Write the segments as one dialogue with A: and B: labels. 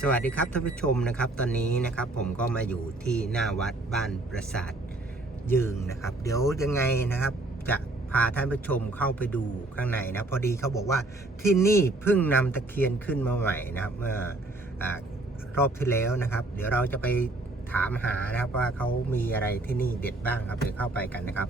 A: สวัสดีครับท่านผู้ชมนะครับตอนนี้นะครับผมก็มาอยู่ที่หน้าวัดบ้านปราสาทยืงนะครับเดี๋ยวยังไงนะครับจะพาท่านผู้ชมเข้าไปดูข้างในนะพอดีเขาบอกว่าที่นี่เพิ่งนำตะเคียนขึ้นมาใหม่นะครับเมื่อรอบที่แล้วนะครับเดี๋ยวเราจะไปถามหานะครับว่าเขามีอะไรที่นี่เด็ดบ้างครับเดี๋ยวเข้าไปกันนะครับ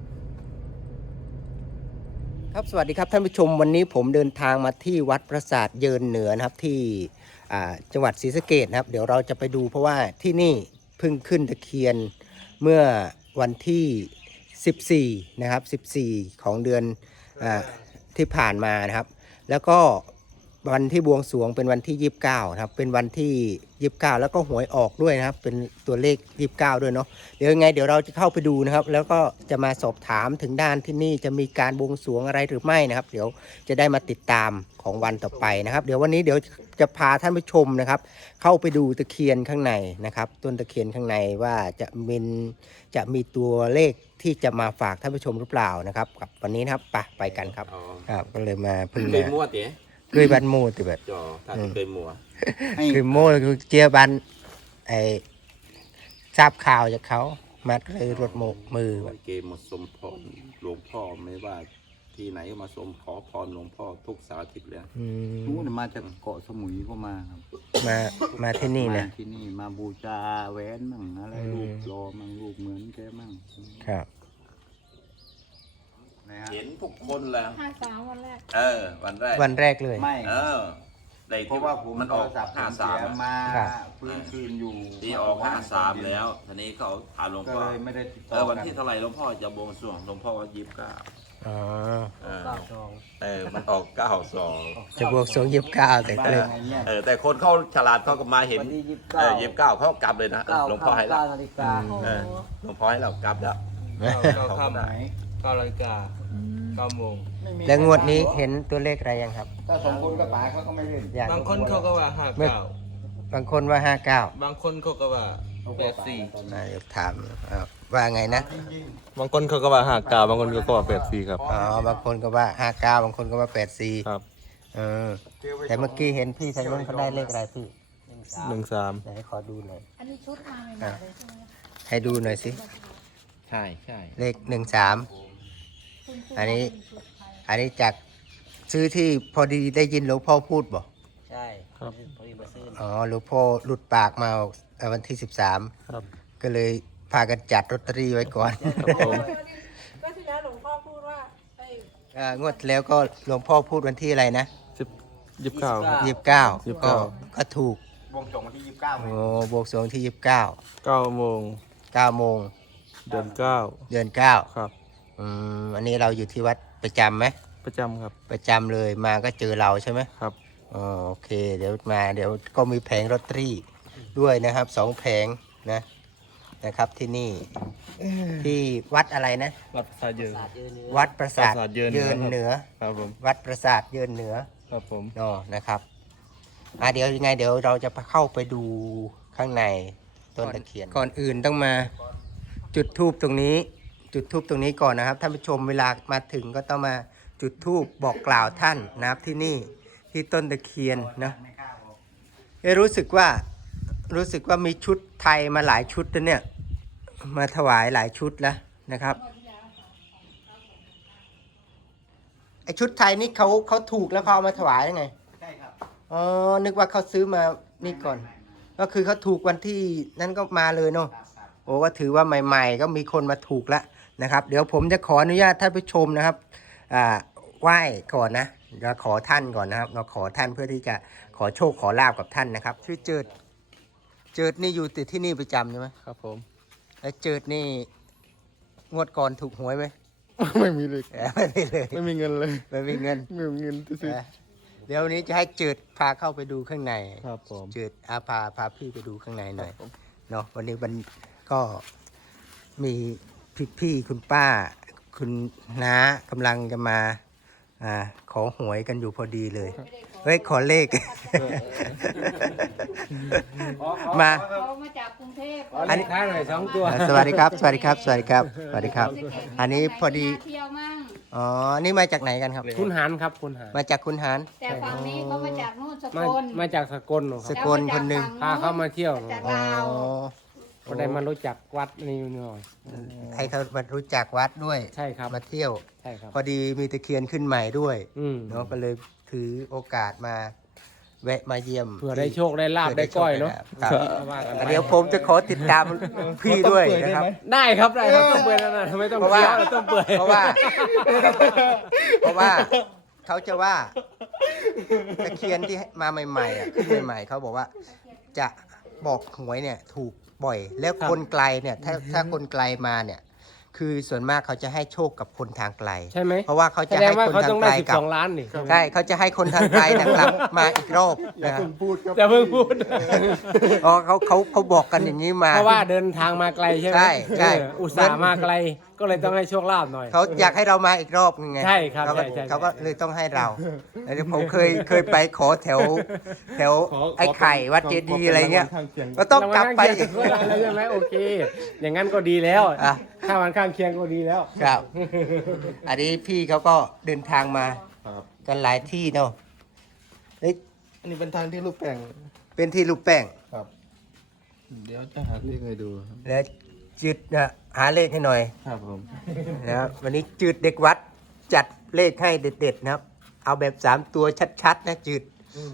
A: ครับสวัสดีครับท่านผู้ชมวันนี้ผมเดินทางมาที่วัดปราสาทเยินเหนือนะครับที่จังหวัดศรีสะเกษนะครับเดี๋ยวเราจะไปดูเพราะว่าที่นี่เพิ่งขึ้นตะเคียนเมื่อวันที่14นะครับ14ของเดือนที่ผ่านมานะครับแล้วก็วันที่บวงสรวงเป็นวันที่29นะครับเป็นวันที่29แล้วก็หวยออกด้วยนะครับเป็นตัวเลข29ด้วยเนาะเดี๋ยวยังไงเดี๋ยวเราจะเข้าไปดูนะครับแล้วก็จะมาสอบถามถึงด้านที่นี่จะมีการบวงสรวงอะไรหรือไม่นะครับเดี๋ยวจะได้มาติดตามของวันต่อไปนะครับเดี๋ยววันนี้เดี๋ยวจะพาท่านผู้ชมนะครับเข้าไปดูตะเคียนข้างในนะครับต้นตะเคียนข้างในว่าจะมีตัวเลขที่จะมาฝากท่านผู้ชมหรือเปล่านะครับกับวันนี้นะครับไปกันครับครับก็เลยมาเพิ่ง
B: เคยมั่วเต๋
A: คือบันโมติแบบ
B: จอถ้าเคยมั่ว
A: คือโมคือเจียบันไอทราบข่าวจากเขามัดเลยรถโมมือแบบ
B: เกมมาสมพรหลวงพ่อไม่ว่าที่ไหนก็มาสมขอพรหลวงพ่อทุกสาธิตเลย
C: นู้นมาจากเกาะสมุยก็มาครับ
A: มาที่นี่นะ
C: มาที่นี่มาบูชาแหวนมั่งอะไรรูปรอมั่งรูปเหมือนแกมั่ง
A: ครับ
C: นะฮะ
B: เห็นทุกคนแล้ว
D: 53 วันแรก
B: วันแรก
A: วันแรกเลย
C: ไม่
B: ใน
C: เพราะว่าผม
B: มันออก
C: โทรศัพท์
B: 53
C: มา
A: ครับ
C: ฟื้นคืนอยู่
B: ที่ออก53แล้วทีนี้เขาถามหลวง
C: ก็
B: พ่อ
C: เลยไม่ได้ติดต่อ
B: วันที่เท่าไหร่หลวงพ่อจะบวงสรวงหลวงพ่อว่า29
A: อ๋อ
B: มันออก92
A: จะบวก229แต่ก็เลย
B: แต่คนเขาฉลาดเขาก็มาเห็น
C: วันที่
B: 29เขากลับเลยนะหลวงพ่อให้เรา
C: นาฬิกา
D: โอ้โห
B: หลวงพ่อให้เรากลับแล้ว
C: เข้าไหน
E: 9 นาฬิกา 9 โมง
C: ไม่มี
A: แล้วงวดนี้เห็นตัวเลขอะไรยังครับ
C: ถ้าสองคนก็ป๋าเขาก็ไม่เล่น
A: อย่าง
E: บางคนเขาก็ว่า
A: บางคนว่า59
E: 59 บางคนเขาก็ว่า 84
A: เดี๋ยวถามว่าไงนะ
E: บางคนเขาก็ว่า 59 บางคนก็ว่า 84 ครับ
A: อ๋อบางคนก็ว่า59บางคนก็ว่า84
E: ครับ
A: แต่เมื่อกี้เห็นพี่ทางนู้นเขาได้เลขอะไรพี่
E: 13
A: ไหนขอดูหน่อย
D: อันนี้ชุดมาใหม่ๆเลยใช่ไหม
A: ให้ดูหน่อยสิ
B: ใช่ใช่
A: เลข13อันนี้จากซื้อที่พอดีได้ยินหลวงพ่อพูดบอก
C: ใช่
E: ครับ
C: พอดีมาซื้อ
A: อ๋อหลวงพ่อหลุดปากมาวันที่13
E: ครับ
A: ก็เลยพากันจัดลอตเตอรี่ไว้ก่อน
E: ครับผม
D: ก็ที่แล้วหลวงพ่อพูดว่าไอ้
A: งวดแล้วก็หลวงพ่อพูดวันที่อะไรนะ
E: 29 ครับ
A: 29ก็ถูก
C: วงสองวันที่29
A: โอ้บวกสรวงที่
E: 9 โมง
A: 9โมง
E: เดือน
A: เดือน
E: 9 ครับ
A: อันนี้เราอยู่ที่วัดประจำไหม
E: ประจำครับ
A: ประจำเลยมาก็เจอเราใช่ไหม
E: ครับ
A: อ๋อโอเคเดี๋ยวก็มีแผงลอตเตอรี่ด้วยนะครับ2แผงนะครับที่นี่ที่วัดอะไรนะ
E: วัดประสาทเยิน
A: วัดปราสาท
E: ปราสาทเยิน
A: เยินเหนือ
E: ครับผม
A: วัดปราสาทเยินเหนือ
E: ครับผม
A: อ๋อนะครับเดี๋ยวยังไงเดี๋ยวเราจะเข้าไปดูข้างในต้นตะเคียนก่อนอื่นต้องมาจุดธูปตรงนี้ก่อนนะครับท่านผู้ชมเวลามาถึงก็ต้องมาจุดธูปบอกกล่าวท่านนะครับที่นี่ที่ต้นตะเคียนนะรู้สึกว่ามีชุดไทยมาหลายชุดแล้วเนี่ยมาถวายหลายชุดแล้วนะครับไอชุดไทยนี่เขาถูกแล้วเขาเอามาถวายยังไง
C: ใช่ครับ
A: อ๋อนึกว่าเขาซื้อมานี่ก่อน ก็คือเขาถูกวันที่นั้นก็มาเลยเนาะโอ้ก็ถือว่าใหม่ๆก็มีคนมาถูกแล้วนะครับเดี๋ยวผมจะขออนุญาตท่านผู้ชมนะครับไหว้ก่อนนะเราขอท่านก่อนนะครับเราขอท่านเพื่อที่จะขอโชคขอลาบกับท่านนะครับชื่อเจิดนี่อยู่ติดที่นี่ประจำใช่ไหม
E: ครับผม
A: แล้วเจิดนี่งวดก่อนถูกหวยไหม
E: ไม่มีเลย
A: ไม่มีเลย
E: ไม่มีเงินเลย
A: ไม่มีเงิน
E: ไม่มีเงินที่ซื้อ
A: เดี๋ยววันนี้จะให้เจิดพาเข้าไปดูข้างใน
E: ครับผม
A: เจิดพาพี่ไปดูข้างในหน่อยเนาะวันนี้มันก็มีพี่คุณป้าคุณน้ากำลังจะมาขอหวยกันอยู่พอดีเลยเฮ้ยขอเลข มา
D: เขามาจากกรุงเทพ
A: อันนี้
C: ท้ายหน่อย2 ตัว
A: สวัสดีครับ อันนี้พอดี
D: เที่ยวมั่ง
A: อ๋อ นี่มาจากไหนกันครับ
F: คุณหารครับคุณหาร
A: มาจากคุณหาร
D: แต่ฝั่งนี้เขามาจากนู่นส
F: มาก
D: ล
F: มาจากสกลค
A: ส
F: รับ
A: กลคนหนึ่ง
F: พาเขามาเที่ยว
D: จาก
A: อ๋อ
D: ลาว
F: ก็ได้มารู้จักวัดนี่หน่อย
A: ให้เขามารู้จักวัดด้วย
F: ใช่ครับ
A: มาเที่ยว
F: ใช่ครับ
A: พอดีมีตะเคียนขึ้นใหม่ด้วย
F: เนาะ
A: เนาะก็เลยถือโอกาสมาแวะมาเยี่ยม
F: เผื่อได้โชคได้ลาบได้ก้อยเนาะ
A: ครับ
F: ว่ากันไป
A: เดี๋ยวผมจะขอติดตามพี่ด้วยนะครับ
F: ได้ครับได้ครับต้องเปื่อยแล้วนะไม่ต้อง
A: เพราะว่า
F: เคี้ยวแล้วต้องเปื่อย
A: เพราะว่า เพราะว่าเขาจะว่าตะเคียนที่มาใหม่ๆอ่ะขึ้นใหม่ๆเขาบอกว่าจะบอกหวยเนี่ยถูกบ่อย แล้วคนไกลเนี่ยถ้าคนไกลมาเนี่ย คือส่วนมากเขาจะให้โชคกับคนทางไกล
F: ใช่ไหม
A: เพราะว่าเขา
F: แส
A: จะ
F: ดง
A: ให้
F: ว่า
A: คน
F: เขา
A: ทา
F: ต้อง
A: งไก
F: ได้
A: ลกลับ
F: 12 ล้านนี่
A: ใช่เขาจะให้คนทางไกลนะกลับมาอีกรอบนะ
F: อย่าเพิ่งพูด
A: อ๋อเขาบอกกันอย่างนี้มา
F: เพราะว่าเดินทางมาไกลใช่ไหม
A: ใช่ใช่
F: อุตส่าห์มาไกลก็เลยต้องให้โชคลาภหน่อย
A: เขาอยากให้เรามาอีกรอบนึงไง
F: ใช่ครับ
A: เขาก็
F: ใช่
A: เขาก็เลยต้องให้เราแล้วผมเคยไปขอแถวไอ้ไข่วัดเจดีย์อะไรเงี้ยก็ต้องกลับไป
F: รางวัลข้างเคียงแล้วใช่ไหมโอเค อย่างนั้นก็ดีแล้ว
A: อ่ะ
F: ถ้ามันข้างเคียงก็ดีแล้ว
A: ครับ อันนี้พี่เขาก็เดินทางมากันหลายที่เนาะเฮ้ย
E: อันนี้เป็นทางที่รูปแปลง
A: เป็นที่ลูกแป้ง
E: ครับ เดี๋ยวจะหาเลขให้ดูครับ
A: แล้วจืดนะหาเลขให้หน่อย
E: ครับผม
A: นะครับวันนี้จืดเด็กวัดจัดเลขให้เด็ดๆนะครับ เอาแบบ3 ตัวชัดๆนะจืด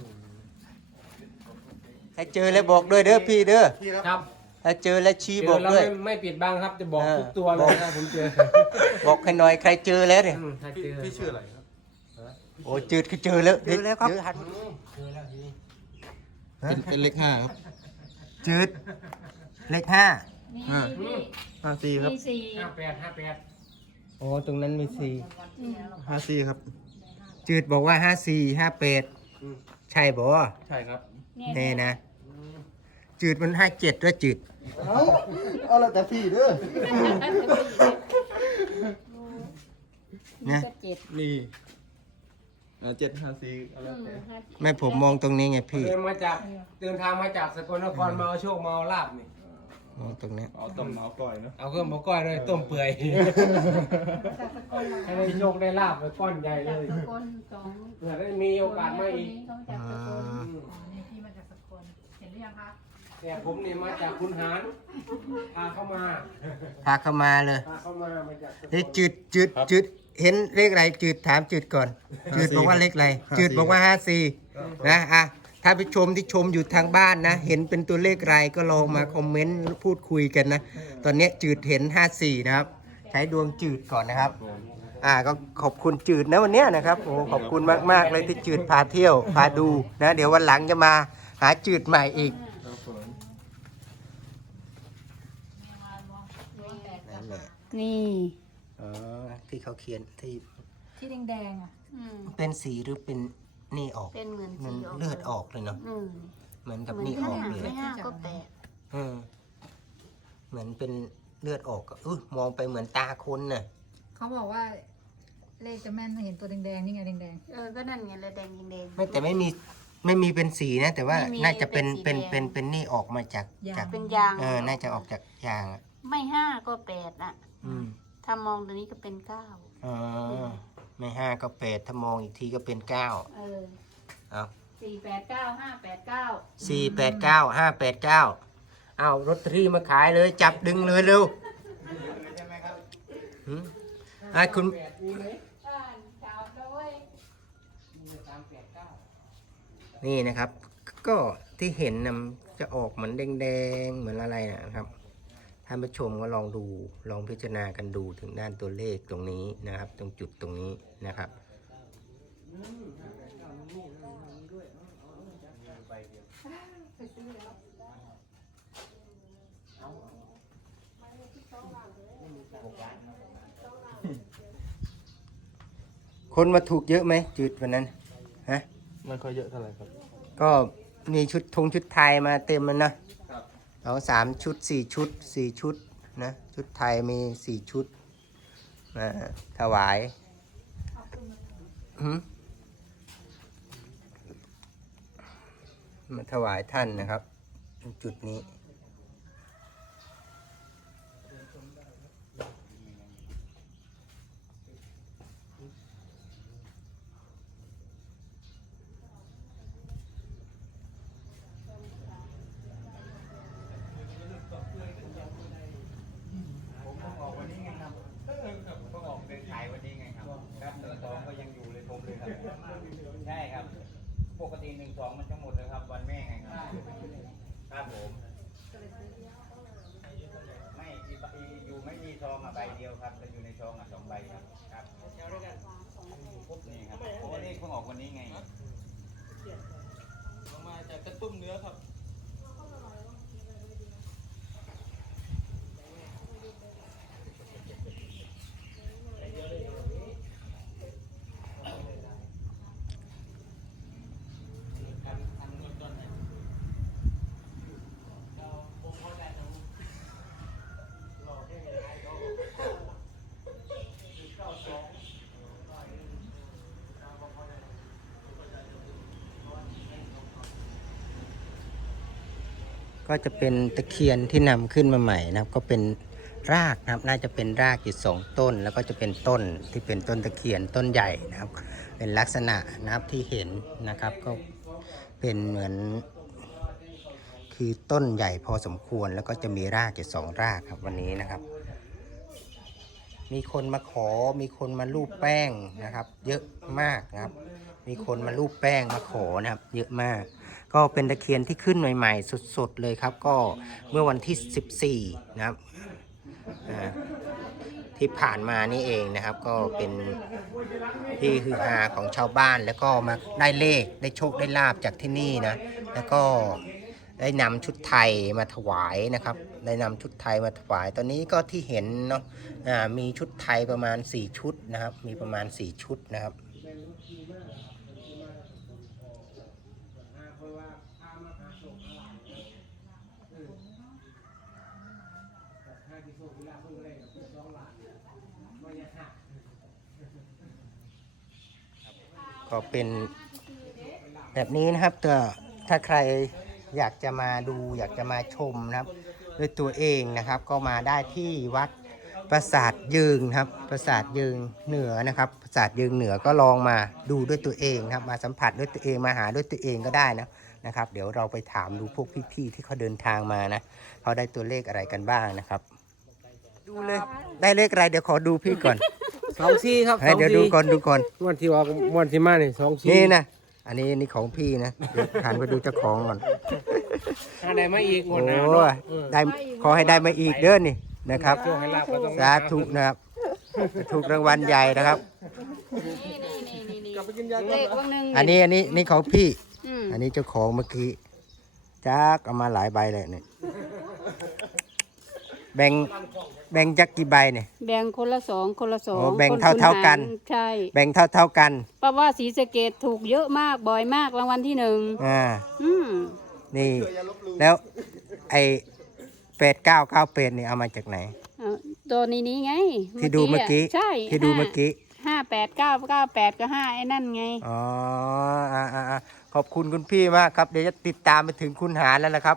A: ถ้าเจอแล้วบอกด้วยเด้อพี่เด้อ
F: ครับ
A: ถ้าเจอแล้วชี้
F: เจ
A: บอ
F: อก แล้ว
A: ด้วย
F: ไม่ปิดบังครับจะบอก
A: เออ
F: ทุกตัวเลยนะผมเจอ
A: บอกให้หน่อยใครเจอแล้วเนี่ย
F: ถ้าเจอ
E: พี่ชื่ออะไรครับ
A: โอ้จืดคือเจอแล้วครับ
F: เจอแล้วทีนี้
E: เป็นเลข5ครับ
A: จืดเลข
D: มี
E: 54ครับ
D: มีสี่
F: 58
A: 5โอ้ตรงนั้นมี
E: 54ครับ
A: 4จืดบอกว่า54 58ใช่บ่
E: ใช่ครับ
A: แน่นะ จืดมัน57ด้วยจืด
E: เอาแล้วแต่พี่เด้อ
A: นะ
D: ก็เจ็ด
E: นี่754เอาแล้วแต่
A: แม่ผมมองตรงนี้ไงพี่
F: เดินทางมาจากสกลนครมาเอาโชคมาเอาลาบนี่
A: มองตรงนี้
E: เอาต้มเอาปล่อยเนาะ
F: เอาเครื่องหมูก้อยด้วยต้มเปื่อย
D: จากสกลมา
F: ให้ได้โชคได้ลาบไปก้อนใหญ่เล
D: จาก
F: ย
D: สกลสอง
F: เผื่อได้มีโอกาสมาอีก
D: เขาจากสกล
G: นี่พี่มาจากสกลเห็นหรือยังคะ
F: แต่ผมนี่มาจากคุณหารพาเข้ามา
A: พาเข้ามาเลย
F: พาเข้ามาจากสกล
A: เฮ้ยจืดเห็นเลขอะไรจืดถามจืดก่อน จืดบอกว่าเลขอะไรจืดบอกว่า54นะอ่ะถ้าไปชมที่ชมอยู่ทางบ้านนะ เห็นเป็นตัวเลขอะไรก็ลองมาคอมเมนต์พูดคุยกันนะ ตอนนี้จืดเห็น54นะครับ ใช้ดวงจืดก่อนนะครับ ก็ขอบคุณจืดนะวันเนี้ยนะครับโอ้ขอบคุณมากๆเลยที่จืดพาเที่ยวพาดูนะ เดี๋ยววันหลังจะมาหาจืดใหม่อีกนั่นแหละ
D: นี่
A: อ๋อที่เขาเขียนที่
G: ที่แดงๆอ่ะ
A: เป็นสีหรือเป็นนี่ออก
D: เป็นเหมือน
A: มัน
D: สีออก
A: เลือดออกเลยเนาะ
D: อืม
A: เหมือนกับ
D: เหมือน
A: นี่อ
D: ห้า
A: อกเลย
D: ไม่ห้าก็แปด
A: อืมเหมือนเป็นเลือดออกอะมองไปเหมือนตาคนน่ะ
G: เขาบอกว่า เลขจะแม่นเห็นตัวแดงๆนี่ไงแดง
D: ก็นั่นไงเลยแดงแดง
A: ไม่แต่ไม่มีเป็นสีนะ แต่ว่า
D: ไม่มี
A: น่าจะเป็น
D: เป็นสีแดง
A: เป็นนี่ออกมาจากจาก
D: เป็นยาง
A: น่าจะออกจากยางอะ
D: ไม่ห้าก็แปดอ่ะ
A: อืม
D: ถ้ามองตรงนี้ก็เป็นเก้า
A: อ๋อไม่5ก็8ถ้ามองอีกทีก็เป็น9
D: เออ
A: เอา
D: 489 589
A: 489 589เอาลอตเตอรี่มาขายเลยจับดึงเลยเร็วหืมคุณ นี่นะครับ ก็ที่เห็นนะจะออกเหมือนแดงๆเหมือนอะไรนะครับท่านผู้ชมก็ลองพิจารณากันดูถึงด้านตัวเลขตรงนี้นะครับ ตรงจุดตรงนี้นะครับคนมาถูกเยอะไหมจุดวันนั้นฮะ
E: ไม่ค่อยเยอะเท่าไหร่ครับ
A: ก็มีชุดไทยมาเต็มแล้วนะเอา3 ชุด 4 ชุด 4 ชุดนะ ชุดไทยมี 4 ชุดมาถวายมาถวายท่านนะครับ จุดนี้
C: มันจะหมดเลยครับวันแม่ไงครับครับผมไม่อยู่ไม่มีซองใบเดียวครับแต่อยู่ในซอง2 ใบครับครับนี่ครับโอ้นี่เพิ่งออกวันนี้ไง
E: มาจากกระตุ้มเนื้อครับ
A: ก็จะเป็นตะเคียนที่นำขึ้นมาใหม่นะครับก็เป็นรากนะครับน่าจะเป็นรากอยู่2 ต้นแล้วก็จะเป็นต้นที่เป็นต้นตะเคียนต้นใหญ่นะครับเป็นลักษณะนะครับที่เห็นนะครับก็เป็นเหมือนคือต้นใหญ่พอสมควรแล้วก็จะมีรากอยู่2 รากครับวันนี้นะครับมีคนมาขอมีคนมาลูบแป้งนะครับเยอะมากนะครับมีคนมาลูบแป้งมาขอนะครับเยอะมากก็เป็นตะเคียนที่ขึ้นใหม่ๆสดๆเลยครับก็เมื่อวันที่14นะครับที่ผ่านมานี่เองนะครับก็เป็นที่ฮือฮาของชาวบ้านแล้วก็มาได้เลขได้โชคได้ลาบจากที่นี่นะแล้วก็ได้นำชุดไทยมาถวายนะครับได้นำชุดไทยมาถวายตอนนี้ก็ที่เห็นเนาะมีชุดไทยประมาณ4 ชุดนะครับมีประมาณ4 ชุดนะครับก็เป็นแบบนี้นะครับถ้าใครอยากจะมาดูอยากจะมาชมนะครับด้วยตัวเองนะครับก็มาได้ที่วัดปราสาทยืงครับปราสาทยืงเหนือนะครับปราสาทยืงเหนือก็ลองมาดูด้วยตัวเองครับมาสัมผัสด้วยตัวเองมาหาด้วยตัวเองก็ได้นะครับเดี๋ยวเราไปถามดูพวกพี่ๆที่เขาเดินทางมานะเขาได้ตัวเลขอะไรกันบ้างนะครับดูเลยได้เลขอะไรเดี๋ยวขอดูพี่ก่อน
F: 24ครับ
A: ให้เดี๋ยวดูก่อน
F: วันที่ว่าวันที่มาเนี่ย24
A: นี่นะอันนี้ของพี่นะเดี๋ยวหันไปดูเจ้าของก่อน
F: ถ้าได้มาอีกหม
A: โอ้
F: ดนะเนาะ
A: ได้ขอให้ได้มาอีกเด้อนี่นะครับ
F: โชคให้ลาบก็ต้อง
A: สาธุนะครับถูกรางวัลใหญ่นะครับ
D: เลขวันหนึ่ง
A: อันนี้ของพี่
D: อืม
A: อันนี้เจ้าของเมื่อกี้จักเอามาหลายใบเลยเนี่ยแบ่งจักกี่ใบเนี่ย
D: แบ่งคนละ2คนละ
A: โอ้
D: 2
A: แบ่งเท่าๆกัน
D: ใช่
A: แบ่งเท่ากัน
D: เพราะว่าศรีสะเกษถูกเยอะมากบ่อยมากรางวัลที่1อืม
A: นี่แล้วไอ้8998นี่เอามาจากไหน
D: ตัวนี้ไง
A: ที่ดูเมื่อกี้
D: ใช่
A: ที่ดูเมื่อกี้
D: 58998ก็5ไอ้นั่นไง
A: อ๋อขอบคุณคุณพี่มากครับเดี๋ยวจะติดตามไปถึงคุณหาแล้วนะครับ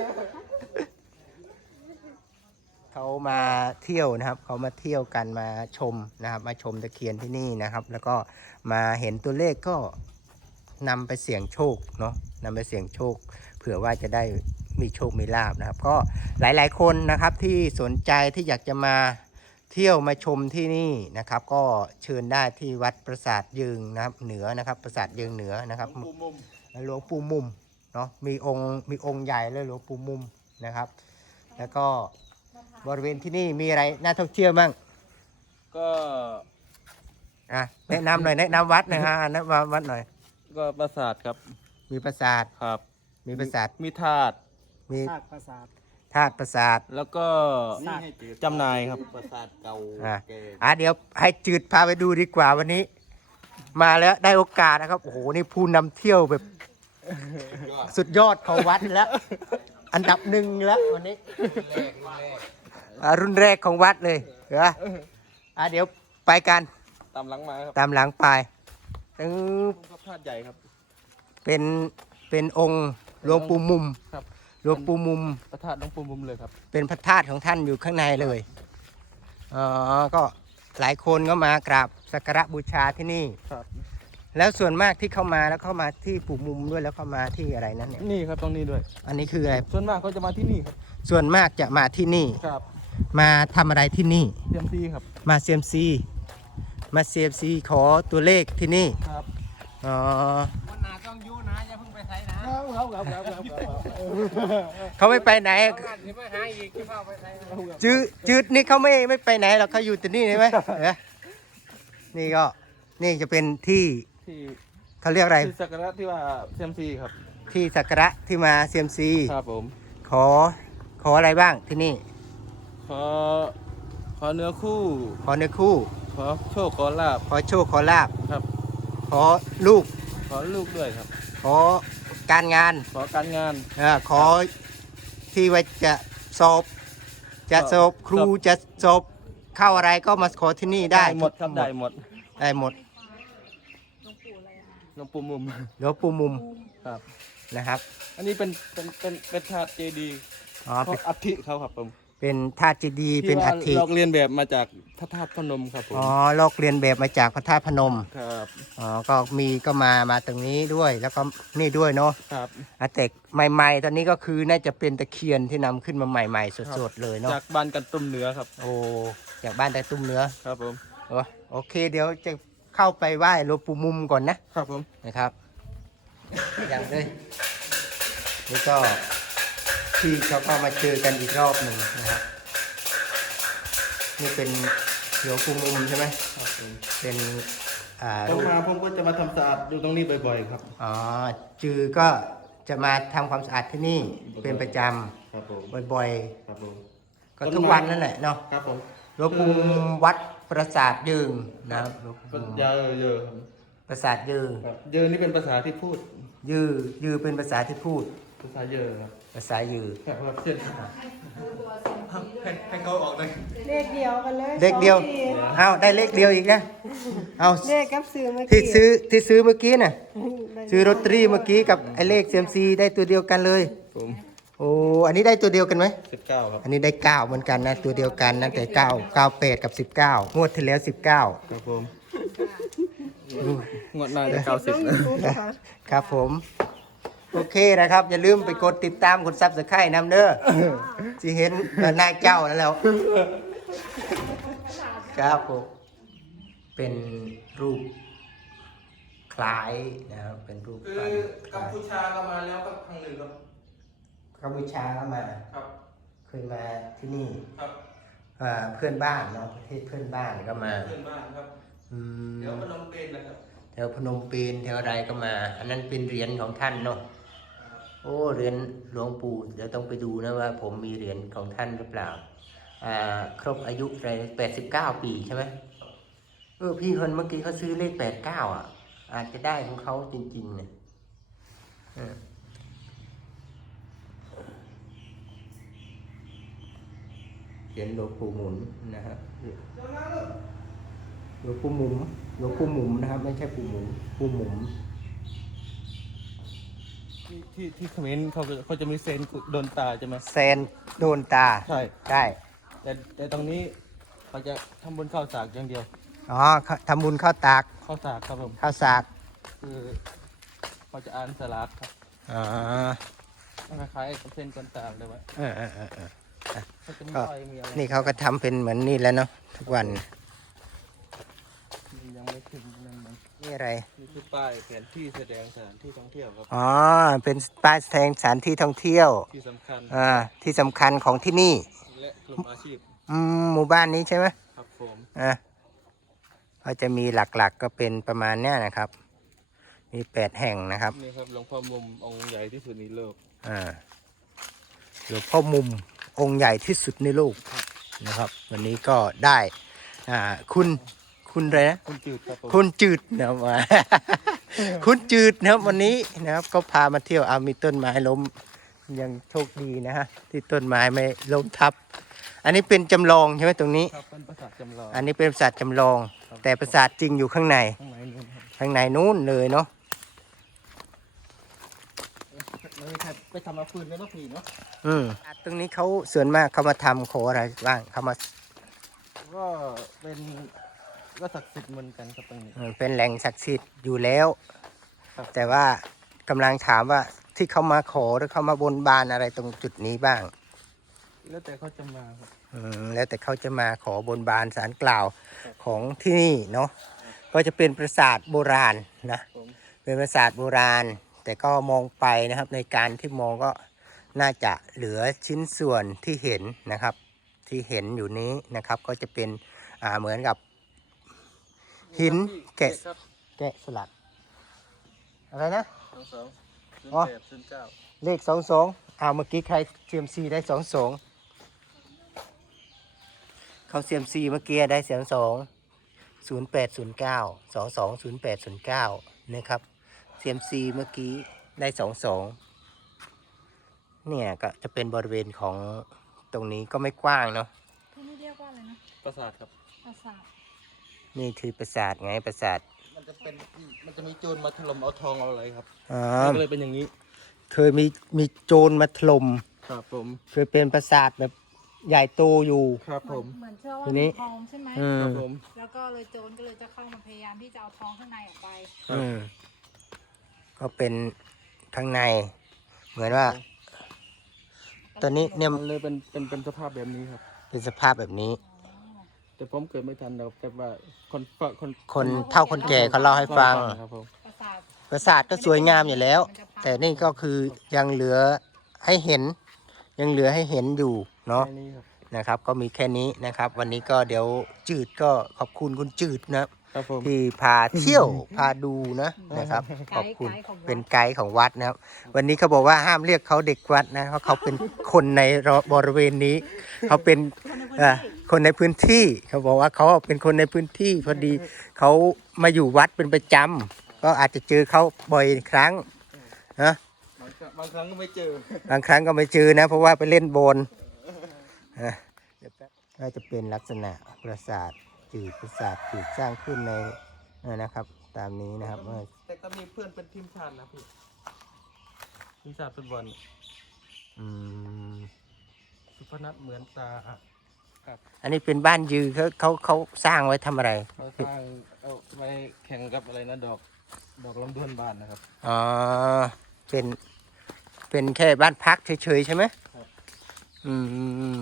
A: เขามาเที่ยวนะครับเขามาเที่ยวกันมาชมนะครับมาชมตะเคียนที่นี่นะครับ แล้วก็มาเห็นตัวเลขก็นำไปเสี่ยงโชคเนาะนำไปเสี่ยงโชคเผื่อว่าจะได้มีโชคมีลาบนะครับก็หลายๆคนนะครับที่สนใจที่อยากจะมาเที่ยวมาชมที่นี่นะครับก็เชิญได้ที่วัดปราสาทยืงนะครับเหนือนะครับปราสาทยืงเหนือนะครับหลวงปู่มุมเนาะมีองค์ใหญ่เลยหลวงปู่มุมนะครับแล้วก็บริเวณที่นี่มีอะไรน่าท่องเที่ยวบ้าง
E: ก็
A: แนะนำหน่อยแนะนำวัดหน่อยแนะนำวัดหน่อย
E: ก็ปราสาทครับ
A: มีปราสาท
E: ครับ
A: มีปราสาท
E: มีธาตุ
A: มี
F: ภาคภาษา
A: ธาตุปราสาท
E: แล้วก็จำหน่ายครับ
C: ปราสาทเก่า
A: เดี๋ยวให้จืดพาไปดูดีกว่าวันนี้ มาแล้วได้โอกาสนะครับโอ้โหนี่ผู้นำเที่ยวแบบสุดยอดของวัดแล้ว อันดับ1แล้ววันนี้รุ่นแรกของวัดเลยเหรอเดี๋ยวไปกัน
E: ตามหลังมาครับ
A: ตามหลังไปถึง
E: พระธาตุใหญ่ครับ
A: เป็นองค์หลวงปู่มุม
E: ครับ
A: หลวงปู่มุม
E: พระธาตุน้องปูมุมเลยครับ
A: เป็นพระธาตุของท่านอยู่ข้างในเลยก็หลายคนก็มากราบสักการะบูชาที่นี่
E: ครับ
A: แล้วส่วนมากที่เข้ามาแล้วเข้ามาที่ปู่มุมด้วยแล้วเข้ามาที่อะไรนั่นเนี่ย
E: นี่ครับตรงนี้ด้วย
A: อันนี้คืออะไร
E: ส่วนมากเขาจะมาที่นี่ครับ
A: ส่วนมากจะมาที่นี่
E: ครับ
A: มาทำอะไรที่นี่
E: เทียมซีครับ
A: มาเซียมซีขอตัวเลขที่นี่
E: ครับ
A: อ๋อ
F: วันหนาต้องอยู่นะอย่าเพิ่งไปไสนะ
A: เขาไม่ไปไหน จืดนี่เขาไม่ไปไหนหรอกเขาอยู่แต่นี่ใช่ไหมนี่ก็นี่จะเป็นที่
E: ที่
A: เขาเรียกอะไร
E: ที่สักการะที่ว่าเซียมซีครับ
A: ที่สักการะที่มาเซียมซี
E: ครับผม
A: ขออะไรบ้างที่นี่
E: ขอเนื้อคู่
A: ขอเนื้อคู่
E: ขอโชคขอลาบ
A: ขอโชคขอลาบ
E: ครับ
A: ขอลูก
E: ขอลูกด้วยครับ
A: ขอการงาน
E: ขอการงาน
A: ขอที่ว่าจะสอบครูจะสอบเข้าอะไรก็มาขอที่นี่ได้
E: หมดครับได้หมด
A: ได้หมด
E: หลวงปู่มุม
A: หลวงปู่มุม
E: ครับ
A: นะครับ
E: อันนี้เป็นธาตุเจดีย์
A: อ๋อ
E: เขาอัฐิเขาครับผม
A: เป็นธาตุเจดีย์เป็นอัฐิ
E: ที่ว่าลอกเรียนแบบมาจากพระธาตุพนมครับผม
A: อ๋อลอกเรียนแบบมาจากพระธาตุพนม
E: ครับ
A: อ๋อก็มาตรงนี้ด้วยแล้วก็นี่ด้วยเนาะ
E: ครับ
A: แต่ใหม่ๆตอนนี้ก็คือน่าจะเป็นตะเคียนที่นำขึ้นมาใหม่ๆสดๆเลยเนาะ
E: จากบ้านกันตุ้มเหนือครับ
A: โอ้จากบ้านตะตุ้มเหนือ
E: ครับผม
A: โอเคเดี๋ยวจะเข้าไปไหว้หลวงปู่มุมก่อนนะครับ
E: ผม
A: นะครับ อย่างเลยนี่ก็ที่เขาก็มาเจอกันอีกรอบหนึ่งนะครับนี่เป็นหลวงปู่มุมใช่ไหม
E: ครับผม
A: เป็น
E: ผมมาผมก็จะมาทำสะอาดอยู่ตรงนี้บ่อยๆครับ
A: อ๋อจือก็จะมาทำความสะอาดที่นี่เป็นประจ
E: ครับผม
A: ำบ่อย
E: ครับผม
A: ๆ ก็ทุกวันนั่นแหละเนาะ
E: ครับผม
A: หลวงปู่วัดปราสาทยืงนะครับหลวงปู่
E: เยอะเยอะครับ
A: ปราสาทยืง
E: ครับเยอะนี่เป็นภาษาที่พูด
A: ยือเป็นภาษาที่พูด
E: ภาษาเยอะครับ
A: ภาษายือ
E: ครับเช่นให้เขาออกเลย
H: เลขเดียวกันเลย
A: เลขเดียว
H: สองที
A: เอาได้เลขเดียวอีกนะเอา
H: เลขกับซื้อเมื่อ
A: ที่
H: กี้
A: ซื้อเมื่อกี้น่ะซื้อลอตเตอรี่เมื่อกี้กับไอ้เลขเซียมซีได้ตัวเดียวกันเลย
E: ผม
A: โอ้อันนี้ได้ตัวเดียวกันไหม
E: 19ครับ
A: อันนี้ได้9เหมือนกันนะตัวเดียวกันนะแต่98กับ19งวดที่แล้ว19
E: ครับผมงวดหน้าจะ90
A: ครับผม โอเคนะครับ อย่าลืมไปกดติดตามกดซับสไครต์นำเด้อที่เห็นหน้าเจ้านั่นแล้ว ครับผมเป็นรูปคล้ายนะครับเป็นรูป
E: คือกัมพูชาก็มาแล้วครับครั้งหนึ่งครับ
A: กัมพูชาก็มา
E: ครับ
A: เคยมาที่นี่
E: ครับ
A: เพื่อนบ้านเนาะประเทศเพื่อนบ้านก็มา
E: เพื่อนบ้านครับ
A: อืม
E: เดี๋ยวพนมเปญนะครับ
A: แถวพนมเปญแถวใดก็มา อันนั้นเป็นเหรียญของท่านเนาะโอ้เหรียญหลวงปู่เดี๋ยวต้องไปดูนะว่า ผมมีเหรียญของท่านหรือเปล่าครบอายุอะไร89 ปีใช่ไหมพี่คนเมื่อกี้เขาซื้อเลข89อาจจะได้ของเขาจริงๆเนี่ยเหรียญหลวงปู่หมุนนะครับหลวงปู่หมุนหลวงปู่หมุนนะครับ ไม่ใช่ปู่หมุนปู่หมุน
E: ที่เขมรเขาจะมีเซนโดนตาใช่ไหม
A: แซนโดนตา
E: ใช่
A: ได้
E: แต่ตรงนี้เขาจะทำบนข้าวสากอย่างเดียว
A: อ๋อทำบุญข้าวตาก
E: ข้าวสากครับผม
A: ข้าวสาก
E: คือเขาจะอ่านสลักครับ
A: อ๋อ
E: คล้ายๆกับเส้นกันตามเลยว่า
A: เออ
E: เขาจะมี
A: ก็
E: ไฟมีอะไร
A: นี่เขาก็ทำเป็นเหมือนนี่แล้วเนาะทุกวัน
E: ยังไม่ถึงนั่นมัน
A: นี่อะไร
E: นี่คือป้ายแผนที่แสดงสถานที่ท่องเที่ยวครับ
A: อ๋อเป็นป้ายแสดงสถานที่ท่องเที่ยว
E: ที่สำคัญ
A: ที่สำคัญของที่นี่
E: และกลุ่มอาชีพ
A: หมู่บ้านนี้ใช่ไหม
E: ครับผม
A: ก็จะมีหลักๆก็เป็นประมาณเนี้ยนะครับ มี8 แห่งนะครับ
E: นี่ครับหลวงพ่อมุมองค์ใหญ่ที่สุดในโลก
A: หลวงพ่อมุมองค์ใหญ่ที่สุดในโลกนะครับ วันนี้ก็ได้คุณอะไรนะ
E: คุณจืดครับผม
A: คุณจืดนะครับ คุณจืดนะครับวันนี้นะครับ ก็พามาเที่ยวมีต้นไม้ล้มยังโชคดีนะฮะที่ต้นไม้ไม่ล้มทับ อันนี้เป็นจำลองใช่ไหมตรงนี้
E: ครับเป็นปราสาทจำลอง
A: อันนี้เป็นปราสาทจำลอง แต่ปราสาทจริงอยู่ข้างใน
E: ข้างในนู่นครับ
A: ข้างในนู้นเลยเนาะ
E: แล้วมีใครไปทำเอาฟืนในรถผีเนาะ
A: ตรงนี้เขาส่วนมากเขามาทำขออะไรบ้างเขามา
E: ก็เป็นก็ศักดิ์สิทธิ์เหมือนกันครับตรงนี้
A: เป็นแหล่งศักดิ์สิทธิ์อยู่แล้ว
E: ครับ
A: แต่ว่ากำลังถามว่าที่เขามาขอหรือเขามาบนบานอะไรตรงจุดนี้บ้าง
E: แล้วแต่เขาจะมาครับ
A: แล้วแต่เขาจะมาขอบนบานศาลกล่าวของที่นี่เนาะก็จะเป็นปราสาทโบราณนะ
E: ผม
A: เป็นปราสาทโบราณแต่ก็มองไปนะครับในการที่มองก็น่าจะเหลือชิ้นส่วนที่เห็นนะครับ ที่เห็นอยู่นี้นะครับ ก็จะเป็นเหมือนกับหินแกะสลักอะไรนะ อ๋อ เลข22เมื่อกี้ใครเซียมซีได้22เขาเซียมซีเมื่อกี้ได้เสียง0809 220809นะครับเซียมซีเมื่อกี้ได้22เนี่ยก็จะเป็นบริเวณของตรงนี้ก็ไม่กว้างเนาะ
G: ที่นี่เรียกว่าอะไรนะ
E: ปราสาทครับ
G: ปราสาท
A: นี่คือปราสาทไงปราสาท
E: มันจะมีโจรมาถล่มเอาทองเอาอะไรครับ
A: อ๋อ
E: ก็เลยเป็นอย่างนี้
A: เคยมีโจรมาถล่ม
E: ครับผม
A: เคยเป็นปราสาทแบบใหญ่โตอยู่
E: ครับผม
G: เหมือนเชื่อว่า
A: ทีนี้
G: มีทองใช่ไหม
A: อืม
E: ครับผม
G: แล้วก็เลยโจรก็เลยจะเข้ามาพยายามที่จะเอาทองข้างในออกไป
A: อืมก็เป็นข้างใน เหมือนว่า ตอนนี้เนี่ย
E: มันเลยเป็นสภาพแบบนี้ครับ
A: เป็นสภาพแบบนี้
E: แต่ผมเกิดไม่ทันเราแต่ว่าคน
A: คนเฒ่าคนแก่เขาเล่าให้ฟัง
E: ครับผม
G: ปราสาท
A: ปราสาทก็สวยงามอยู่แล้ว แต่นี่ก็คือยังเหลือให้เห็น ยังเหลือให้เห็นอยู่เนาะ
E: แค่นี้ครับ
A: นะครับ ก็มีแค่นี้นะครับ วันนี้ก็เดี๋ยวจืดก็ขอบคุณคุณจืดนะครับ
E: ครับผม
A: ที่พาเที่ยว พาดูนะครับ ขอบคุณเป็นไกด์ของวัดนะครับ วันนี้เขาบอกว่าห้ามเรียกเขาเด็กวัดนะเพราะเขาเป็นคนในบริเวณนี้ เขาเป็นคนในพื้นที่เขาบอกว่าเขาเป็นคนในพื้นที่พอดีเขามาอยู่วัดเป็นประจำก็อาจจะเจอเขาบ่อยครั้งนะ
E: บางครั้งก็ไม่เจอ
A: บางครั้งก็ไม่เจอนะ เพราะว่าไปเล่นโบนก็จะเป็นลักษณะปราสาทปราสาทจืดสร้างขึ้นในนะครับ ตามนี้นะครับ
E: แต่ก็มีเพื่อนเป็นทีมชาตินะพี่ทีมชาติฟุตบอล
A: อืม
E: สุพนัทเหมือนตา
A: อันนี้เป็นบ้านยือเขาสร้างไว้ทำอะไร
E: เขาสร้างเอาไว้แข่งกับอะไรนะดอกลำดวนบานนะครับ
A: อ๋อเป็นแค่บ้านพักเฉยๆใช่ไหม
E: ครับ
A: อืม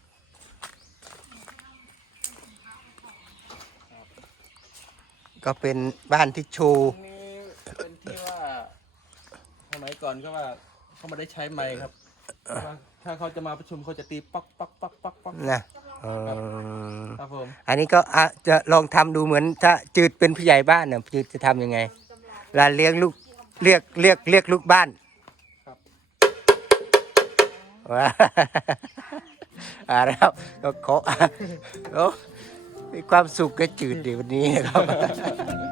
A: ก็เป็นบ้านที่โชว์
E: ตรงนี้เป็นที่ว่าสมัยก่อนก็ว่าเขาไม่ได้ใช้ไม้ครับถ้าเขาจะมาประชุมเขาจะตีป๊อกป๊อกป๊อกป๊อกป๊อก
A: นะ
E: ครับผม
A: อันนี้ก็จะลองทำดูเหมือนถ้าจืดเป็นผู้ใหญ่บ้านเนี่ยจืดจะทำยังไงเวลาเลี้ยงลูกเรียกลูกบ้านว้าแล้วก็ขอโอ้มีความสุขก็จืดดีวันนี้นะครับ